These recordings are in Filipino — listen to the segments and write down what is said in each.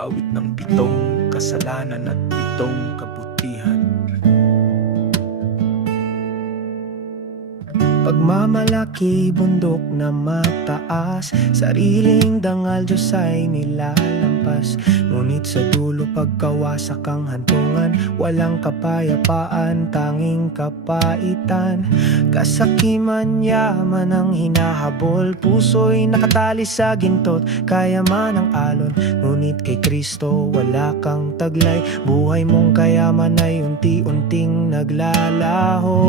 Awit ng pitong kasalanan at pitong kabutihan. Pagmamalaki, bundok na mataas, sariling dangal Diyos ay nilalampas. Ngunit sa dulo pagkawasak ang hantungan, walang kapayapaan, tanging kapaitan. Kasakiman, yaman ang hinahabol, puso'y nakatali sa gintot, kayaman ang alon. Ngunit kay Kristo wala kang taglay, buhay mong kayaman ay unti-unting naglalaho.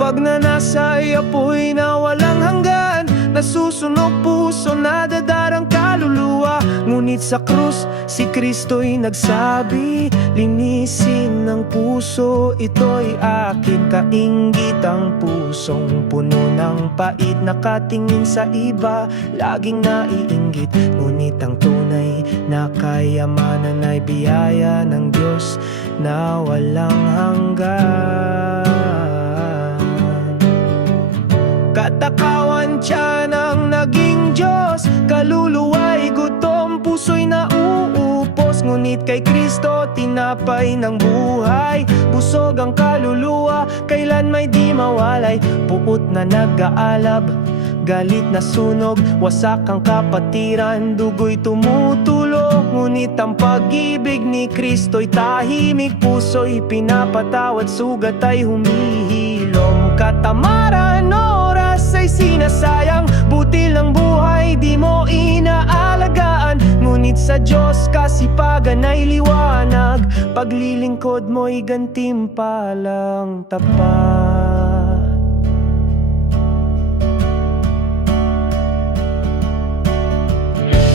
Pag nanasay apoy na walang hanggan, nasusunog puso, nadadarang kaluluwa. Ngunit sa krus, si Kristo'y nagsabi, linisin ng puso, ito'y akin. Kainggit ang pusong puno ng pait, nakatingin sa iba, laging naiinggit. Ngunit ang tunay na kayamanan ay biyaya ng Diyos na walang hanggan. Katakawan tiyan ang naging Diyos, kaluluwa'y gutom, puso'y nauupos. Ngunit kay Kristo tinapay ng buhay, busog ang kaluluwa, kailan may di mawalay. Puot na nag-aalab, galit na sunog, wasak ang kapatiran, dugo'y tumutulo. Ngunit ang pag-ibig ni Kristo'y tahimik, puso'y pinapatawad, sugat ay humihilom. Katamaran, oras ay sinasayang, butil ng buhay di mo inaalagaan. Ngunit sa Diyos kasipagan ay liwanag, paglilingkod mo'y gantimpalang tapat.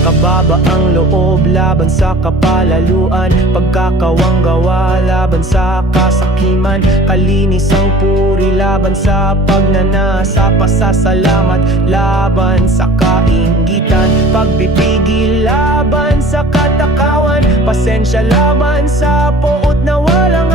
Kababa ang loob laban sa kapalaluan, pagkakawang gawa laban sa kasakiman, kalinis ang puri laban sa pagnanasa, pasasalamat laban sa kainggitan, pagpipigil laban sa katakawan, pasensya laban sa poot na walang